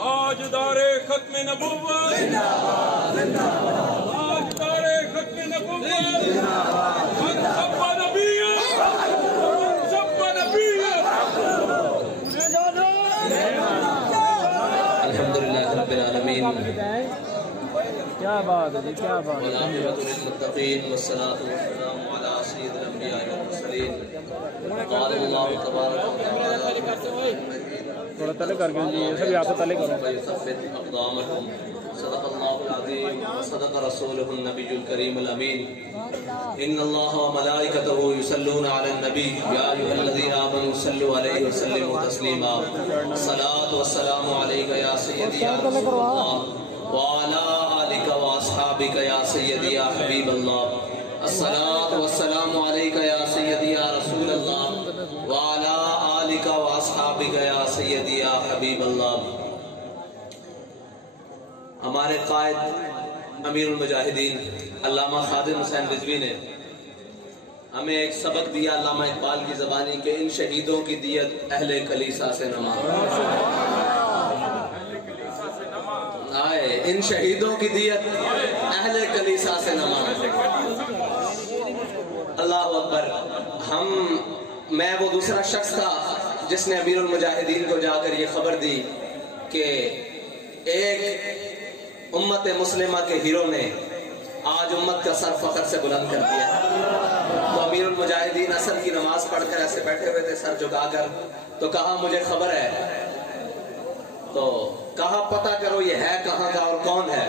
ताजदारे खत्म नबुव्वत ताजदारे खत्म नबुव्वत सब्बा नबिय्य अल्हम्दुलिल्लाह रब्बिल आलमीन क्या बात है जी, क्या बात है। मुत्तकीन वस्सलातु वस्सलामु अला सय्यिदिल अंबिया वल मुरसलीन क़ाल अल्लाहु तबारक व तआला थोड़ा तले करके जी, ये सब यहाँ पे तले करो। सदक़ल्लाहुल अज़ीम व सदक़ रसूलुहुन नबियुल करीमुल अमीन इन्नल्लाह व मलाइकतहु युसल्लूना अलन नबी या अय्युहल्लज़ीना आमनू सल्लु अलैहि व सल्लिमू तस्लीमा सलातु वस्सलामु अलैका या सय्यदी या रसूलल्लाह व अला आलिका व अस्हाबिका या सय्यदी या हबीबल्लाह अस्सलातु वस्सलामु अलैका या सय्यदी या रसूलल्लाह व अला आलिका व अस्हाबिका या सय्यदी या हबीबल्लाह। हमारे कायद अमीरुल मुजाहिदीन अल्लामा खादिम हुसैन रिजवी ने हमें एक सबक दिया अल्लामा इकबाल की ज़बानी के इन शहीदों की दियत अहले कलीसा से न मांग। आए इन शहीदों की दियत अहले कलीसा से न मांग। अल्लाह अकबर। मैं वो दूसरा शख्स था जिसने अमीरुल मुजाहिदीन को जाकर ये खबर दी कि एक उम्मत मुस्लिमा के हीरो ने आज उम्मत का सर फख्र से बुलंद कर दिया। तो अमीरुल मुजाहिदीन असर की नमाज पढ़कर ऐसे बैठे हुए थे सर झुकाकर, तो कहा मुझे खबर है। तो कहा पता करो ये है कहाँ का और कौन है।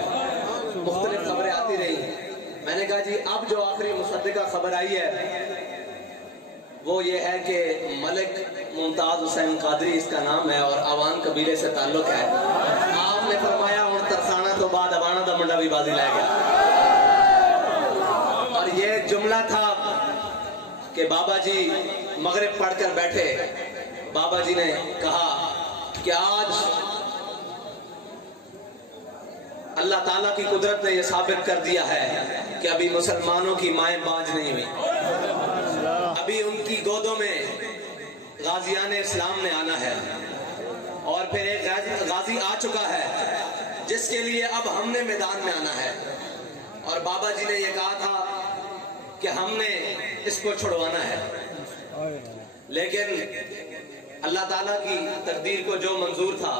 मुख्तलिफ खबरें आती रही। मैंने कहा जी अब जो आखिरी मुसद्दिका खबर आई है वो ये है कि मलिक मुमताज हुसैन कादरी इसका नाम है और अवान कबीले से ताल्लुक है। आपने फरमाया और तरखाना तो बाद अवाना दा मुंडा भी बाजी लै गया। और ये जुमला था कि बाबा जी मगरिब पढ़कर बैठे, बाबा जी ने कहा कि आज अल्लाह ताला की कुदरत ने यह साबित कर दिया है कि अभी मुसलमानों की माएं बांझ नहीं हुई, अभी उनकी गोदों में गाजियान इस्लाम ने आना है और फिर एक गाजी आ चुका है जिसके लिए अब हमने मैदान में आना है। और बाबा जी ने यह कहा था कि हमने इसको छुड़वाना है, लेकिन अल्लाह ताला की तकदीर को जो मंजूर था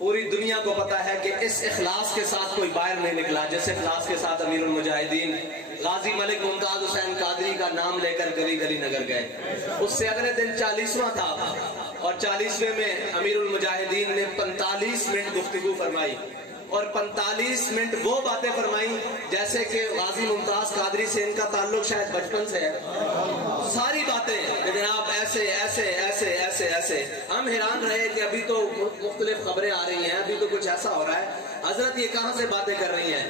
पूरी दुनिया को पता है कि इस इखलास के साथ कोई बाहर नहीं निकला जिस इखलास के साथ अमीरुल मुजाहिदीन गाजी मलिक मुमताज हुसैन कादरी का नाम लेकर गली गली नगर गए। उससे अगले दिन 40वां था और 40वें में अमीरुल मुजाहिदीन ने 45 मिनट गुफ्तगू फरमाई और 45 मिनट वो बातें फरमाई जैसे कि गाजी मुमताज कादरी से इनका ताल्लुक शायद बचपन से है। सारी बातें जनाब ऐसे ऐसे ऐसे ऐसे ऐसे हम हैरान रहे कि अभी तो मुख्तलिफ खबरें आ रही हैं, अभी तो कुछ ऐसा हो रहा है। हजरत ये कहाँ से बातें कर रही हैं,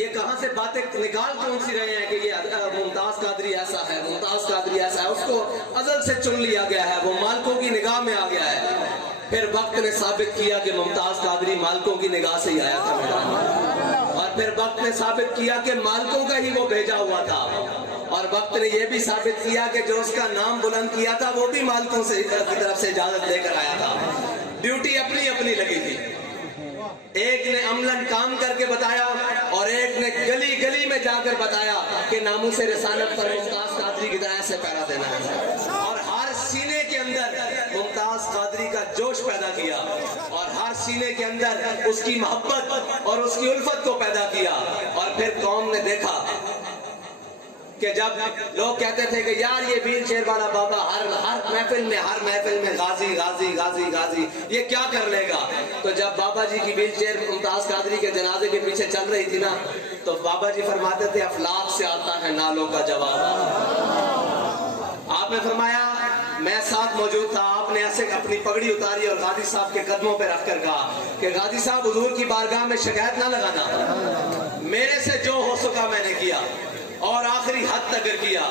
ये कहाँ से बातें निकाल कौन सी रहे हैं कि ये मुमताज कादरी ऐसा है, मुमताज कादरी ऐसा है। उसको अजल से चुन लिया गया है, वो मालिकों की निगाह में आ गया है। फिर वक्त ने साबित किया कि मुमताज कादरी मालिकों की निगाह से ही आया था मैदान में, और फिर वक्त ने साबित किया कि मालिकों का ही वो भेजा हुआ था, और वक्त ने यह भी साबित किया कि जो उसका नाम बुलंद किया था वो भी मालिकों से की तरफ से इजाजत लेकर आया था। ड्यूटी अपनी अपनी लगी थी। एक ने अमलन काम करके बताया और एक ने गली गली में जाकर बताया कि नामूस रिसालत पर मुमताज कादरी की तरह से पहरा देना है, और हर सीने के अंदर मुमताज कादरी का जोश पैदा किया और हर सीने के अंदर उसकी मोहब्बत और उसकी उल्फत को पैदा किया। और फिर कौम ने देखा कि जब लोग कहते थे कि यार ये व्हील चेयर वाला बाबा हर महफिल में गाजी गाजी गाजी गाजी ये क्या कर लेगा, तो जब बाबा जी की व्हील चेयर मुमताज कादरी के जनाजे के पीछे चल रही थी ना, तो बाबा जी फरमाते थे अफलाक से आता है नालों का जवाब। आपने फरमाया मैं साथ मौजूद था, आपने ऐसे अपनी पगड़ी उतारी और गाजी साहब के कदमों पे रखकर कहा कि गाजी साहब हुजूर की बारगाह में शिकायत ना लगाना, मेरे से जो हो सका मैंने किया और आखिरी हद तक किया।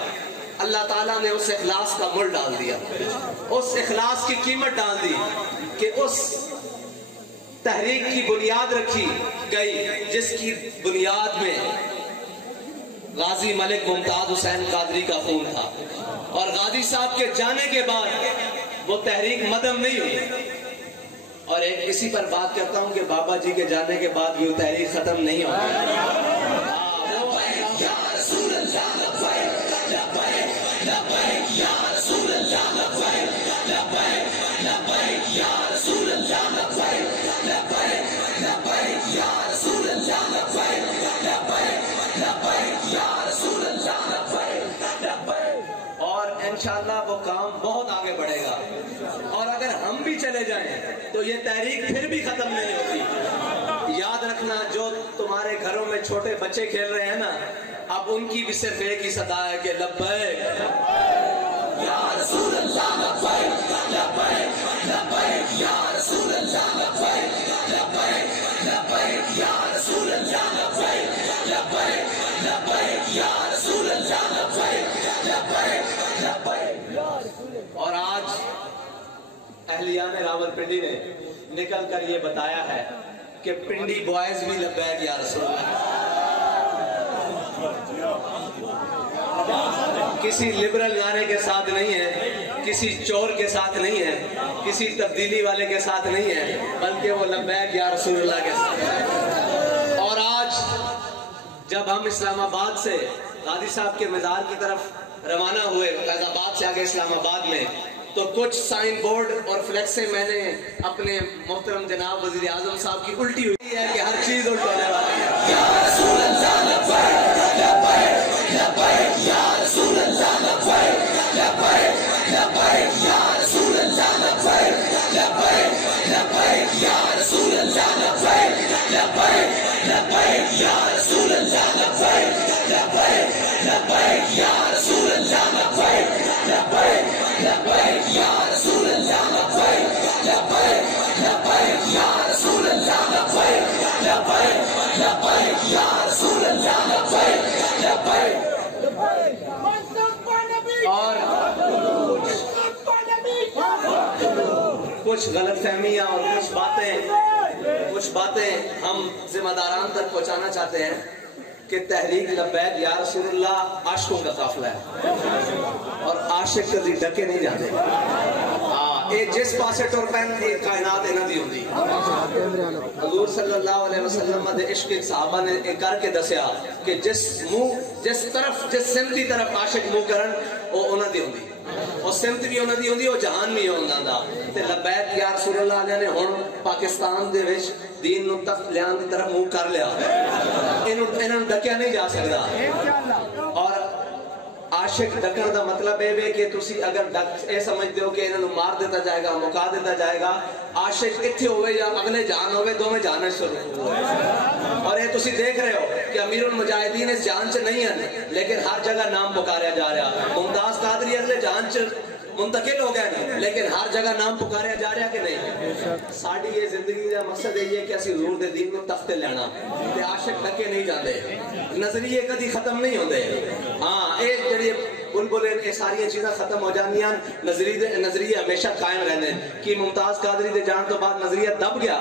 अल्लाह ताला ने उस इखलास का मुल डाल दिया, उस इखलास की कीमत डाल दी कि उस तहरीक की बुनियाद रखी गई जिसकी बुनियाद में गाजी मलिक मुमताज हुसैन कादरी का खून था। اور غازی صاحب کے جانے کے بعد وہ تحریک مدم نہیں ہوئی. اور ایک اسی پر بات کرتا ہوں کہ بابا جی کے جانے کے بعد بھی وہ تحریک ختم نہیں ہوئی. اور انشاءاللہ وہ کام بہت آگے بڑھے گا. اور اگر ہم بھی چلے جائیں تو یہ تحریک پھر بھی ختم نہیں ہوتی. یاد رکھنا جو تمہارے گھروں میں چھوٹے بچے کھیل رہے ہیں نا, اب ان کی بھی صرف ایک ہی صدا ہے کہ لبیک یا رسول اللہ لبیک لبیک لبیک یا رسول اللہ لبیک لبیک لبیک یا رسول اللہ لبیک لبیک لبیک یا رسول اللہ لبیک لبیک لبیک. اور آج اہلیان راولپنڈی نے نکل کر یہ بتایا ہے کہ پنڈی بوائز بھی لبیک یا رسول اللہ. کسی لبرل گانے کے ساتھ نہیں ہے, کسی چور کے ساتھ نہیں ہے, کسی تبدیلی والے کے ساتھ نہیں ہے, بلکہ وہ لبیک یا رسول اللہ کے ساتھ ہے. اور آج جب ہم اسلام آباد سے غازی صاحب کے مزار کی طرف روانہ ہوئے, فیض آباد سے آگے اسلام آباد میں, تو کچھ سائن بورڈ اور فلیکسیں میں نے اپنے محترم جناب وزیر اعظم صاحب کی الٹی ہوئی ہے کہ ہر چیز الٹ ہونے والی ہے. یا رسول اللہ لبیک لبیک لبیک یا رسول اللہ لبیک لبیک لبیک یا رسول اللہ لبیک لبیک لبیک یا رسول اللہ لبیک لبیک لبیک یا رسول اللہ لبیک لبیک لبیک یا رسول اللہ لبیک لبیک لبیک یا رسول اللہ لبیک لبیک لبیک یا رسول اللہ لبیک لبیک لبیک یا رسول اللہ لبیک لبیک. اور کچھ غلط فہمیاں اور کچھ باتیں ہم ذمہ داران تک پہنچانا چاہتے ہیں کہ تحریک لبیک یا رسول اللہ عاشقوں کا قافلہ ہے, اور عاشق کبھی ڈکے نہیں جاتے. جس پاسے ٹر پین کائنات انہاں دی ہوندی. حضور صلی اللہ علیہ وسلم دے عشق صحابہ نے کر کے دسیا کہ جس سمتی طرف عاشق منہ کرن وہ انہاں دی ہوندی, اور سمت بھی انہاں دی ہوندی, وہ جہان بھی انہاں دا. تے لبیک یا رسول اللہ علیہ نے ہن پاکستان دے وچ دین نو تک لیان دی طرف منہ کر لیا. انہاں ڈکیا نہیں جا سکدا. اور عاشق ڈکن دا مطلب ہے کہ تسی اگر اے سمجھتے ہو کہ انہاں نو مار دیتا جائے گا, مکا دیتا جائے گا, عاشق اتھے ہوئے یا اگلے جہان ہوئے, دو میں جانا شروع ہوئے. اور یہ تسی دیکھ رہے ہو کہ امیر المجاہدین اس جہان سے نہیں ہیں, لیکن ہر جگہ نام پکاریا جا رہا. ممتاز قادری اگلے جہان سے منتقل ہو گئے, لیکن ہر جگہ نام پکاریا جا رہا کہ نہیں. ساڑی یہ زندگی کا مقصد ہے یہ کہ اسی حضور دے دین کو تخت لینا, تے عاشق ڈکے نہیں جاندے, نظریے کدی ختم نہیں ہوندے. ہاں اے جڑی بلبلیں اے ساری چیزاں ختم ہو جاندیاں, نظریے ہمیشہ قائم رہنے. کہ ممتاز قادری دے جان تو بعد نظریہ دب گیا,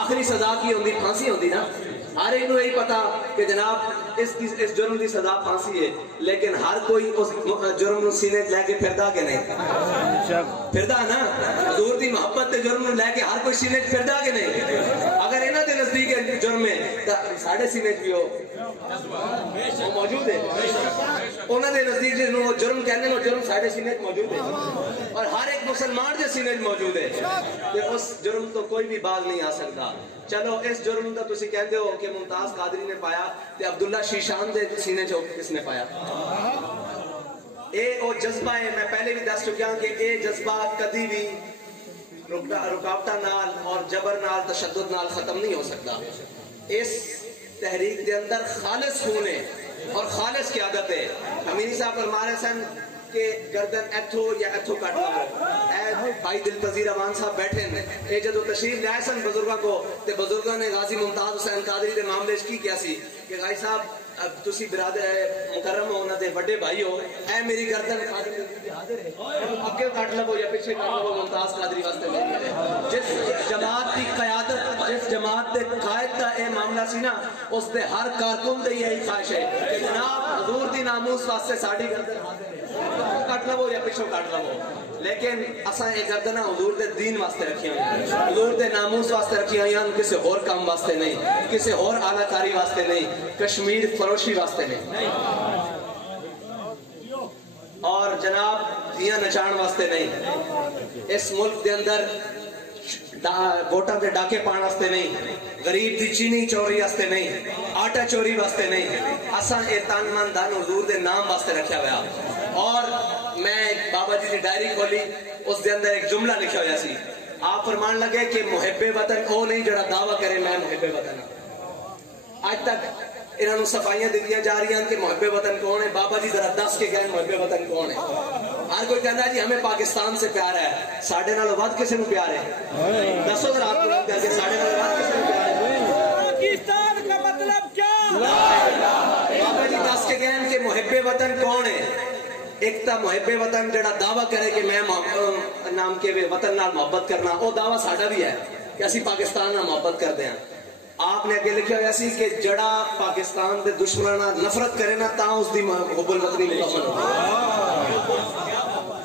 آخری سزا کی ہوندی پھانسی ہوندی نا. ہر ایک نو یہی پتا کہ جناب اس جرم دی سزا پھانسی ہے, لیکن ہر کوئی اس جرم نو سینے لے کے پھردا کہ نہیں پھردا نا. حضور دی محبت تے جرم نو لے کے ہر کوئی سینے پھردا کہ نہیں. اگر انہاں دے نزدیک جرم ہے تے ساڈے سینے بھی ہو موجود ہے. انہاں دے نزدیک جنوں جرم کہندے نے, جرم ساڈے سینے موجود ہے, اور ہر ایک مسلمان دے سینے موجود ہے. تے اس جرم تو کوئی بھی باز نہیں آ سکتا. چلو اس جرم دا تسی کہندے ہو کہ ممتاز قادری نے پایا, تے عبداللہ شیشان دے سینے چ کس نے پایا؟ اے او جذبہ ہے. میں پہلے بھی دس چکیا کہ اے جذبہ کدی بھی رکاوٹاں نال اور جبر نال تشدد نال ختم نہیں ہو سکتا. اس تحریک دے اندر خالص خون ہے اور خالص قیادت ہے. امینی صاحب فرما رہے سن کہ گردن ایتھو یا ایتھو کٹ لو. اے بھائی دلپذیر عوان صاحب بیٹھے ہیں, اے جدو تشریف لے آئے سن بزرگاں کو, تے بزرگاں نے غازی ممتاز حسین قادری دے معاملے کی کیا سی کہ غازی صاحب تسی برادر مکرم ہو, انہاں دے بڑے بھائی ہو, اے میری گردن قادری حاضر ہے, اگے کٹ لو یا پیچھے کٹ لو, ممتاز قادری واسطے میری ہے. جس جماعت کی قیادت, جس جماعت دے قائد دا اے معاملہ سی نا, اس دے ہر کارکن دی یہی خواہش ہے کہ جناب حضور دی ناموس واسطے ساڈی گردن حاضر ہے. कट लवो या पिछों कट लवो, लेकिन असा ये गर्दना हुजूर दे दीन वास्ते रखी हुई, हुजूर दे नामूस वास्ते रखी हुई, किसी और काम वास्ते नहीं, किसी और आलाकारी वास्ते नहीं, कश्मीर फरोशी वास्ते नहीं, और जनाब दियां नचाण वास्ते नहीं, इस मुल्क के अंदर वोटां दे डाके पाने वास्ते नहीं, गरीब दी चीनी चोरी वास्ते नहीं, आटा चोरी वास्ते नहीं, असा ये तन मन धन हुजूर दे नाम वास्ते रखा हुआ। और मैं बाबा जी की डायरी खोली, उस दे अंदर एक जुमला लिखा हुआ सी, आप फरमान लगे कि मुहिब्बे वतन वो नहीं जड़ा दावा करे मैं मुहिब्बे वतन। आज तक इन्होंने सफाइयां दी जा रही हैं कि मुहिब्बे वतन कौन है, बाबा जी जरा दस के गए मुहिब्बे वतन कौन है। हर कोई कहता है जी हमें पाकिस्तान से प्यार है, साढ़े नाल वध किसी को प्यार है, दसो जरा आपको लोग कहते साढ़े नाल वध किसी को प्यार है। पाकिस्तान का मतलब क्या? बाबा जी दस के गए कि मुहिब्बे वतन कौन है। एक तो मुहिब्बे वतन जड़ा दावा करे कि मैं नाम के वतन नाल मोहब्बत करना, वो दावा साडा भी है कि असी पाकिस्तान नाल मोहब्बत करते हैं। आपने अगे लिखा हुआ सी कि जड़ा पाकिस्तान के दुश्मनों नाल नफरत करे ना ता उसकी हुब्बुल वतनी मुकम्मल होगी।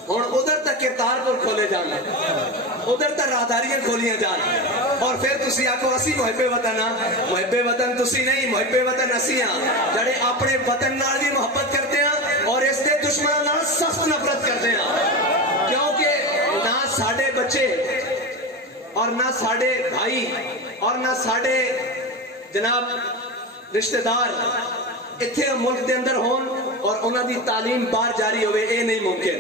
हुण उधर तक करतारपुर खोले जाना, उधर तक राहदारियां खोलियां जान, और फिर तुसी आखो असी मुहिब्बे वतन हाँ। मुहिब्बे वतन तुसी नहीं, मुहिब्बे वतन असी हाँ जड़े अपने वतन नाल भी मोहब्बत करते हैं और इसके दुश्मनों नाल सख्त नफरत करते हैं। क्योंकि ना साडे बच्चे और ना साडे भाई और ना साडे जनाब रिश्तेदार इत्थे मुल्क के अंदर होन और उन्हां दी तालीम बाहर जारी होवे, ये नहीं मुमकिन।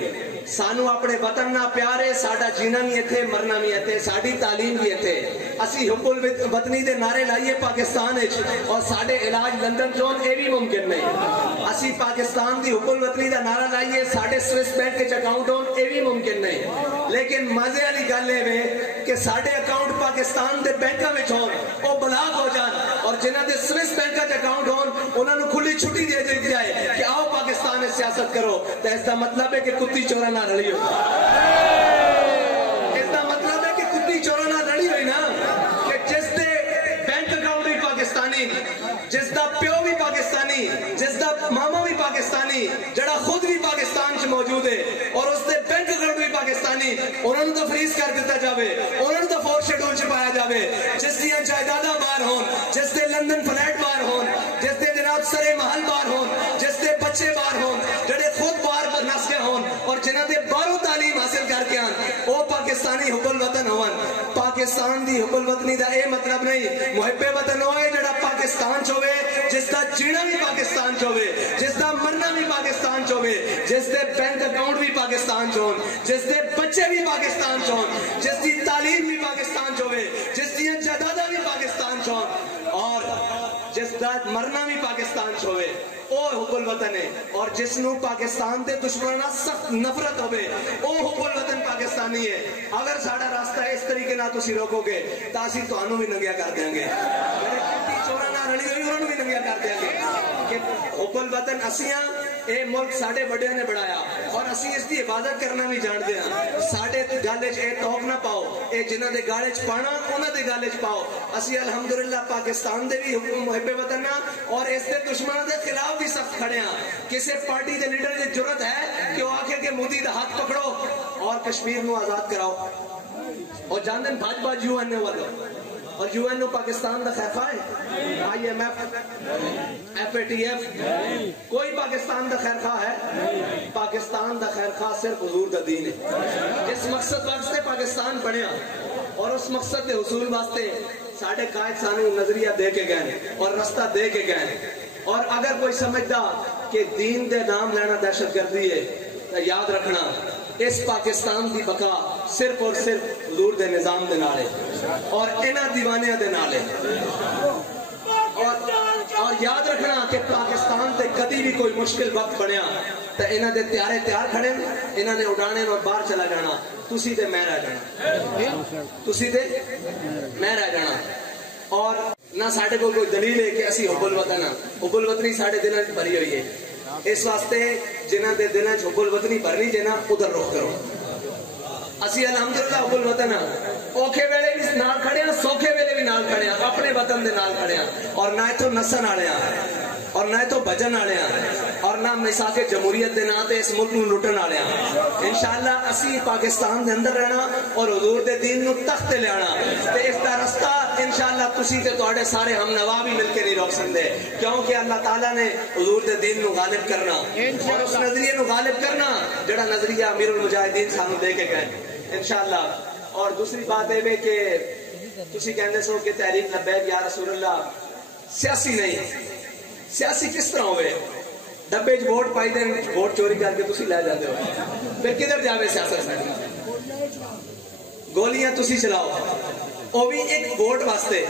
सानू अपने वतन ना प्यार है, साडा जीना भी इत्थे, मरना भी इत्थे, साडी तालीम भी इत्थे। असी हुब्बुल वतनी दे नारे लाइए पाकिस्तान विच और साडे इलाज लंदन जोन ये भी मुमकिन नहीं। असी पाकिस्तान दी हुब्बुल वतनी दा नारा लाइए, साडे स्विस बैंक के अकाउंट होन ये भी मुमकिन नहीं। लेकिन मजे वाली गल है कि साडे अकाउंट पाकिस्तान दे बैंकों में होन, वो ब्लॉक हो जान, और जिन्हां दे स्विस बैंक के अकाउंट होन उन्होंने खुली छुट्टी दे दी जाए कि आओ पाकिस्तान में सियासत करो। तो इसका मतलब है कि कुत्ती चोरा ना रली हो, इसका मतलब है कि कुत्ती चोरा ना रली हुई ना, कि जिसके बैंक अकाउंट भी पाकिस्तानी, जिसका प्यो भी पाकिस्तानी, जिसका मामा भी पाकिस्तानी, जड़ा खुद भी पाकिस्तान च मौजूद है और उसके बैंक अकाउंट भी पाकिस्तानी, उन्होंने तो फ्रीज कर दिता जाए, उन्होंने तो 4th शेड्यूल च पाया जाए। जिसकी जायदादा बाहर होन, जिसके लंदन फ्लैट बाहर होन, जिसके जनाब सरे महल बाहर होन, जिसके बच्चे बाहर होन, जड़े खुद बाहर नस के होन और जिन्हां दे बाहरों तालीम हासिल करके आन, वो पाकिस्तानी हुब्बुल वतन होवन। पाकिस्तान दी हुब्बुल वतनी दा ये मतलब नहीं, मुहिब्बे वतन होए जड़ा पाकिस्तान च होवे, जिसका जीना भी पाकिस्तान च होवे, जिसका मरना भी पाकिस्तान च होवे, जिसके बैंक अकाउंट भी पाकिस्तान च होन, जिसके बच्चे भी पाकिस्तान च होन, जिसकी तालीम भी पाकिस्तान च होवे, जिसकी जायदादा भी पाकिस्तान च होन और जिसका मरना भी पाकिस्तान च होवे, वो हुब्बुल वतन है। और जिसनू पाकिस्तान के दुश्मनों सख्त नफरत होवे, वो हुब्बुल वतन पाकिस्तानी है। अगर साडा रास्ता इस तरीके ना तुसी रोकोगे तो असीं तुहानू भी नंगिया कर देंगे, चोरा ना रली हुई उन्होंने भी नंगिया कर देंगे। कि हुब्बुल वतन असी हाँ, ये मुल्क साडे बड़ियां ने बनाया और असीं इसकी हिफाजत करना भी जानते हैं। साडे गल च तोक ना पाओ, ये जिन्हां दे गल च पाना उन्हां दे गल च पाओ। असीं अल्हम्दुलिल्लाह पाकिस्तान दे भी मुहिब्बे वतन और इसके दुश्मनों के खिलाफ भी सख्त खड़े हैं। किसी पार्टी के लीडर की जरूरत है कि वो आखे कि मोदी का हाथ पकड़ो और कश्मीर को आजाद कराओ, और जानते भाजपा UN वालों और UN पाकिस्तान का खैफा है, IMF FATF कोई पाकिस्तान का खैर खा है? पाकिस्तान का खैर खा सिर्फ हुजूर दा दीन है। जिस मकसद वास्ते पाकिस्तान बनया और उस मकसद के हुसूल वास्ते साढ़े कायद सानू नजरिया दे के गए और रास्ता दे के गए। और अगर कोई समझदा कि दीन दे नाम लेना दहशत गर्दी है तो याद रखना इस पाकिस्तान की बका सिर्फ और सिर्फ हुजूर दे निजाम दे नाल है और इन्हां दीवानियां दे नाल है। और याद रखना कि पाकिस्तान से कभी भी कोई मुश्किल वक्त बनया तो इन्हां दे त्यारे तैयार खड़े, इन्हां ने उड़ाने और बाहर चला जाना, तुसी ते मैं रह जाना, तुसी ते मैं रह जाना। और ना साडे कोल कोई दलील है कि असी हुब्बुल वतन हां, हुब्बुल वतनी साडे दिलां च भरी हुई है। इस वास्ते जिन्हां दे दिलां च हुब्बुल वतनी भरनी जे ना उधर रुख करो। असी अल्हम्दुलिल्लाह हुब्बुल वतन हां, औखे वेले भी नाल खड़े हां, सौखे वेले भी नाल खड़े हां, अपने वतन दे नाल खड़े हां और ना इथों नसन वाले हां। اور نہ تو بجن والے اور نہ مساق جمہوریت دے نام تے اس ملک نو لٹن والے انشاءاللہ اسی پاکستان دے اندر رہنا اور حضور دے دین نو تخت تے لے آنا تے اس دا رستہ انشاءاللہ تسی تے تواڈے سارے ہم نوا بھی مل کے نہیں روک سکتے کیونکہ اللہ تعالیٰ نے حضور دے دین نو غالب کرنا اور اس نظریے نو غالب کرنا جڑا نظریہ امیر المجاہدین سانو دے کے گئے انشاءاللہ. اور دوسری بات ہے کہ تسی کہندے سو کہ تحریک لبیک یا رسول اللہ سیاسی نہیں. سیاسی کس طرح ہوئے؟ ڈبے ووٹ پائی دیں ووٹ چوری کر کے تسی لے جاتے ہو پھر کدھر جاوے سیاست سے؟ گولیاں تسی چلاؤ وہ بھی ایک ووٹ واسطے.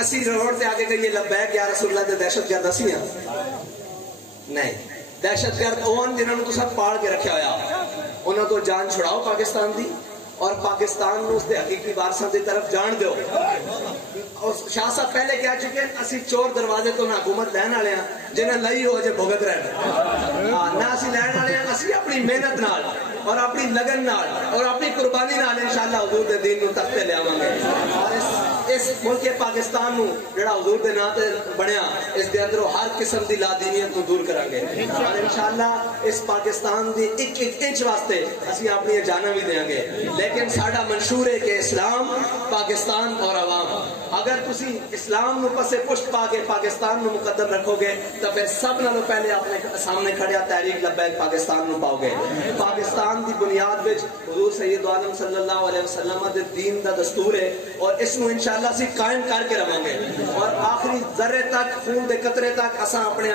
اسی روڈ سے آگے کہیے لبیک یا رسول اللہ دے دہشت گرد اسی ہیں نہیں. دہشت گرد اون جنہوں نے تسا پاڑ کے رکھا ہوا انہوں کو جان چھڑاؤ پاکستان دی اور پاکستان نو اس دے حقیقی وارثاں دی طرف جان دیو. اور شاہ صاحب پہلے کہہ چکے ہیں اسی چور دروازے تو نہ حکومت لین والے ہیں جنہیں لئی ہو جے بھگت رہنا نہ اسی لین والے ہیں. اسی اپنی محنت نال اور اپنی لگن نال اور اپنی قربانی نال انشاءاللہ حضور دے دین نو تختے لے آواں گے اور اس ملک پاکستان نو جڑا حضور دے نام تے بنیا اس دے اندر ہر قسم دی لا دینیت نو دور کران گے اور انشاءاللہ اس پاکستان دی ایک ایک انچ واسطے اسی اپنی جاناں بھی دیاں گے. لیکن ساڈا منشور ہے کہ اسلام پاکستان اور عوام. اگر تسی اسلام نو پسے پشت پا کے پاکستان نو مقدم رکھو گے تو پھر سب نالوں پہلے اپنے سامنے کھڑیا تحریک لبیک پاکستان نو پاؤ گے. پاکستان دی بنیاد وچ حضور سید عالم صلی اللہ علیہ وسلم دے دین دا دستور ہے اور اس نو انشاءاللہ اسی قائم کر کے رہاں گے اور آخری ذرے تک خون دے قطرے تک اساں اپنے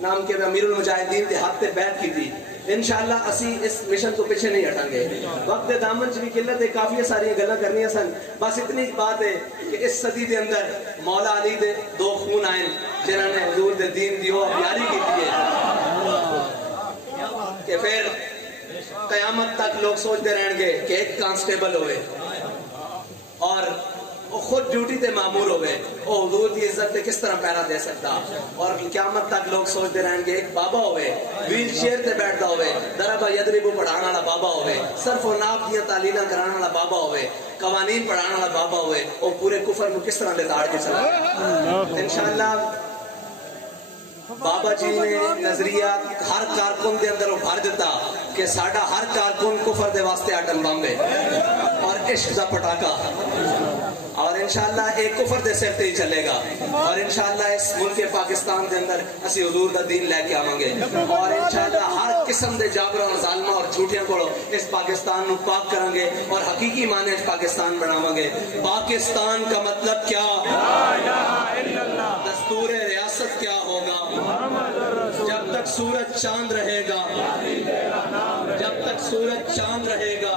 نام کے امیر المجاہدین دے ہاتھ تے بیعت کی تھی. انشاءاللہ اسی اس مشن کو پیچھے نہیں ہٹاں گے. وقت دامن چ بھی قلت ہے کافی ساری گلاں کرنیاں سن. بس اتنی بات ہے کہ اس صدی دے اندر مولا علی دے دو خون آئے جنہاں نے حضور دے دین دی وہ پیاری کی ہے کہ پھر قیامت تک لوگ سوچتے رہن گے کہ ایک کانسٹیبل ہوئے اور وہ خود ڈیوٹی تے معمور ہوئے وہ حضور دی عزت تے کس طرح پیرا دے سکتا. اور قیامت تک لوگ سوچتے رہیں گے ایک بابا ہوئے ویل چیئر تے بیٹھتا ہوئے دربا یدربو پڑھانا والا بابا ہوئے صرف و ناپ دیا تعلیماں کرانا والا بابا ہوئے قوانین پڑھانا والا بابا ہوئے وہ پورے کفر میں کس طرح لتاڑ کے چلا. انشاءاللہ بابا جی نے نظریہ ہر کارکن دے اندر بھر دیتا کہ ساڈا ہر کارکن کفر دے واسطے آٹم بم ہے اور عشق دا پٹاکا اور انشاءاللہ ایک کفر دے سر تے ہی چلے گا اور انشاءاللہ اس ملک پاکستان دے اندر اسی حضور دا دین لے کے آواں گے اور انشاءاللہ ہر قسم دے جابراں اور ظالماں اور جھوٹیاں کولوں اس پاکستان نو پاک کران گے اور حقیقی معنی وچ پاکستان بناواں گے. پاکستان کا مطلب کیا؟ لا الہ الا اللہ. دستور ریاست کیا ہوگا؟ جب تک سورج چاند رہے گا جب تک سورج چاند رہے گا